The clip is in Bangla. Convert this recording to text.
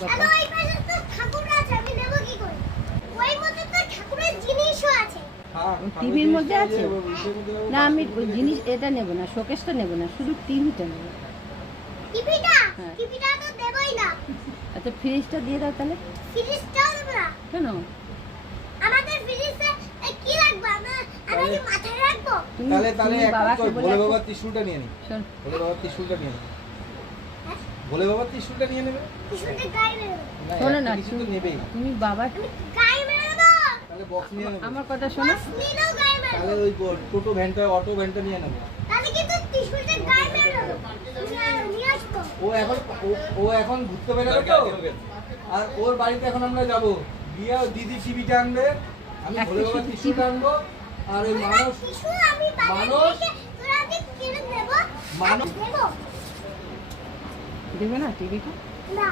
বাবা ওই পাশে তো ঠাকুর আছে, আমি নেব কি করে? ওই মধ্যে তো ঠাকুরের জিনিসও আছে। টিভির মধ্যে আছে না, আমি ওই জিনিস এটা নেব না, শোকেসটা নেব না, শুধু টিভিটা নেব। টিভিটা হ্যাঁ। টিভিটা তো দেবই না। আচ্ছা ফ্রিজটা দিয়ে দাও তাহলে। ফ্রিজটাও দেব না। কেন? আমাদের ফ্রিজে কি রাখবো? আমরা কি মাথায় রাখবো? তাহলে তুমি এক কাজ বাবাকে কর, বলে ভোলে রাখো। বাবার ত্রিশূলটা নিয়ে নি। শোন, ভোলে বাবার ত্রিশূলটা নিয়ে নি। হ্যাঁ? ভোলে বাবার ত্রিশূলটা নিয়ে নেবে। টিস্যুতে গায়ে মেরে দেবো। না, শোনো একটা না, কিছু তো নেবেই। তুমি বাবার আমি গায়ে মেরে দেবো। তাহলে বক্স নিয়ে নেবে। আমার কথা শোনো। বাস নিলেও গায়ে মেরে তাহলে দেবো। ওই টোটো ভ্যানটা, অটো ভ্যানটা নিয়ে নেবে। তাহলে কিন্তু টিস্যুতে গায়ে মেরে দেবো। নিয়ে আসবো। ও এখন ঘুরতে বেরোবে তো, আর ওর বাড়িতে এখন আমরা যাব গিয়ে ও দিদি টিভিটা আনবে, আমি একটা ভোলে বাবার শুধু টিস্যুটা আনবো, আর ওই আমার টিস্যু আমি বাজার মানুষ থেকে তোরা দিয়ে কিনে দেবো। মানুষ দেবো দেবে না টিভিটা? না।